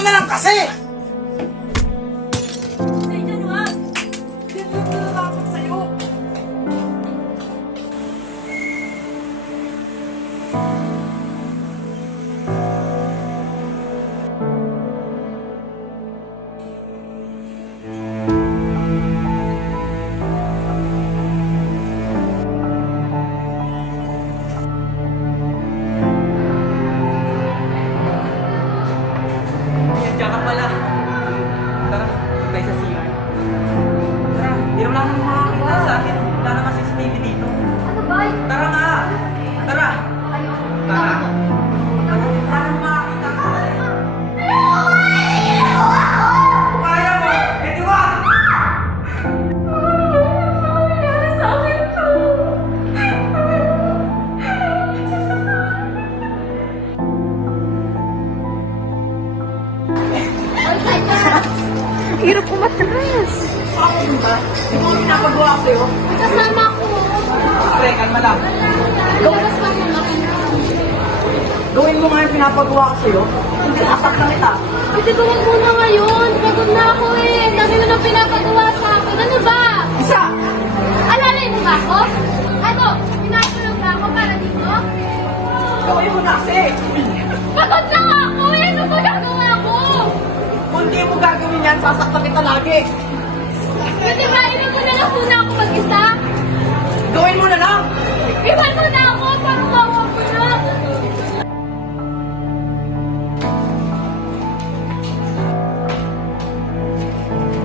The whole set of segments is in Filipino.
mo na lang kasi! Sa inyo naman! Ganyan na lang ako sa'yo! Diyan ka pala. Tara, tayo sa CR. Tara, hindi naman ako makakita sa akin. Wala naman CCTV dito. Ano ba? Tara nga! Tara! Tara! Wala naman makakita sa akin. Kung kaya mo, edi wag! Sa akin to! Hirap umatras. Ako ba? Hindi mo pinapagawa ko sa'yo. Kasama ko. Pare, kalma lang. Labas ka muna. Gawin mo nga yung pinapagawa ko sa'yo. Hindi, asak lang kita. Hindi ko wag muna ngayon. Pagod na ako eh. Ang dami mo nang pinapagawa sa akin. Ano ba? Isa! Alalay mo ba ako? Ano? Pinapagawa ba ako para dito? Gawin mo na kasi! Pagod na nga ako eh. Ano ba gagawa ko? Kung hindi mo gagawin yan, sasaktan kita lagi. Pwede ba iwan mo na lang muna ako mag-isa? Gawin mo na lang! Iwan mo na ako para mawa ko na.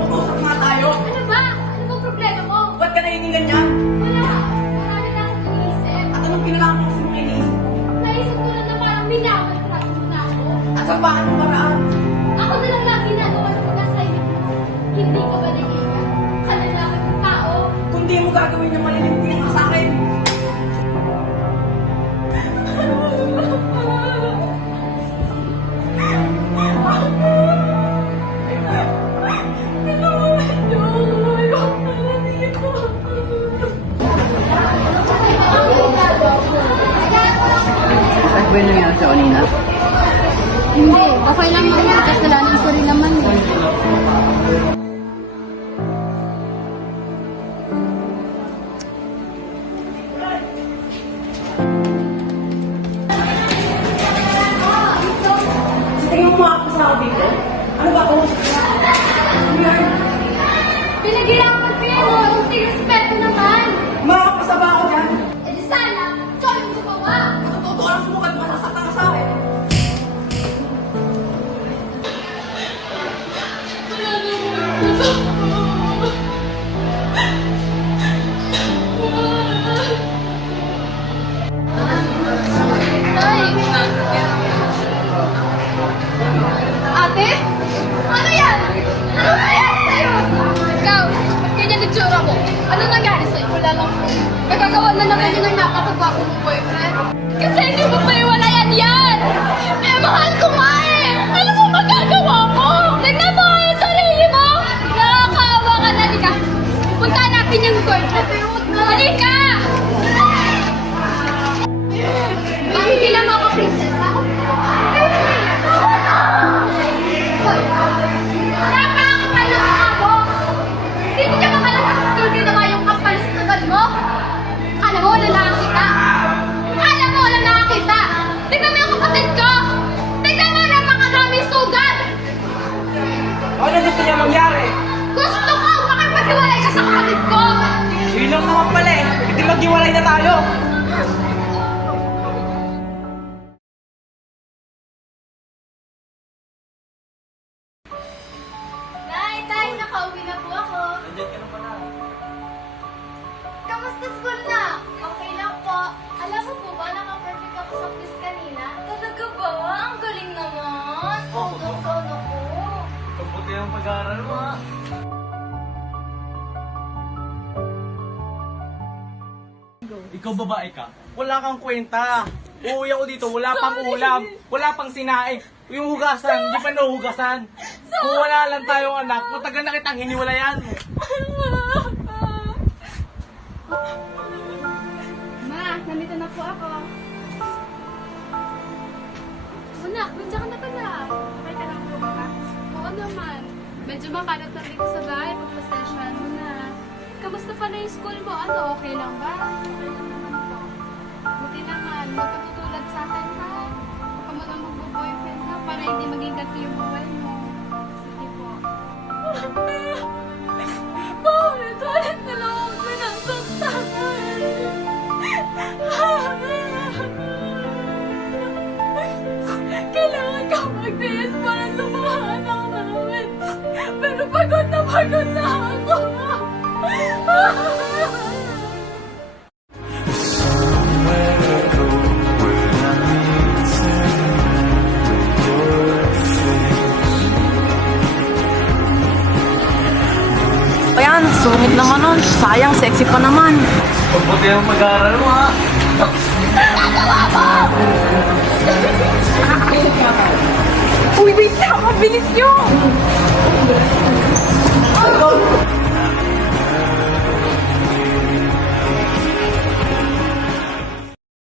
Mag-usap nga tayo. Ano ba? Ano ba problema mo? Ba't ka nagiging ganyan? Wala. Marami na akong iniisip. At anong kinalaman mo sa mga iniisip? Naisip ko lang na parang binawan mo na ako. At sa paano paraan? Ako na lang lagi nagawa ng pag-assignment mo. Hindi ka ba naiingat? Kalalaki ng tao. Kung di mo gagawin yung malilimutin ka sa akin. Ano ba yung nangyari sa kanina? Hindi, okay lang naman. Kasalanan ko rin naman eh. Sa tingin mo makakasa ako dito? Ano ba ako? Ano yan? Pinaghirapan ko yan, oh. Unti respeto naman. Makakasa ba ako dyan? Eh di sana, ikaw yung gumawa. Sa totoo lang sumukat, masasaktan ka sa akin. Ay! Ate? Ano yan? Ano nangyari sa'yo? Ikaw, ganyan yung tsura mo. Ano nangyari sa'yo? Wala lang po. Nagagawa na naman yun ang napakagwapo mong boyfriend. Kasi hindi mo paiwalayan yan! Eh, mahal ko nga eh! Ano mo magagawa mo? Tignan mo nga yung sarili mo! Nakakaawa ka na, halika. Puntahan natin yung boyfriend. Halika! Bakit lang ako, prinsesa? Napakakapal ng mukha mo! Hindi ka makalakas sa school ginawa yung kapal sa tagal mo! Akala mo, lalaki kita! Akala mo, lalaki kita! Tignan mo yung kapatid ko! Tignan mo, napakadaming sugat! Ano gusto niya mangyari? Gusto ko makipaghiwalay ka sa kapatid ko! Yun lang naman pala eh. Hindi maghiwalay na tayo. Nay, tay, nakauwi na po ako. Nandiyan ka na pala. Kamusta school na? Okay lang po. Alam mo po ba, naka-perfect ako sa quiz kanina? Talaga ba? Ang galing naman. Todo ko. Kabuti ang pag-aaral mo ha. Ikaw babae ka? Wala kang kwenta. Uuwi ako dito, wala pang ulam, wala pang sinaing. Yung hugasan, hindi pa nahugasan. Kung wala lang tayong anak, matagal na kitang hiniwalayan. Ma, nandito na po ako. Anak, nandiyan ka na pala. Okay ka lang po ba? naman. Medyo makalat na dito sa bahay. Pagpasensyahan mo na. Kamusta pa na yung school mo? Ano, okay lang ba? Okay lang naman po. Buti naman. Huwag ka tutulad sa akin, ha? Huwag ka mo na magbo-boyfriend, ha? Para hindi maging gato yung buhay mo. Sige po. Bakit? Ulit na lang ako pinasaktan. Kailangan ka magtiis para sa mga anak namin. Pero pagod na ako. Ayan, sungit naman nun. Sayang, sexy pa naman. Pagbuti ang mag-aaral mo ha. Uy, wait lang. Mabilis yun.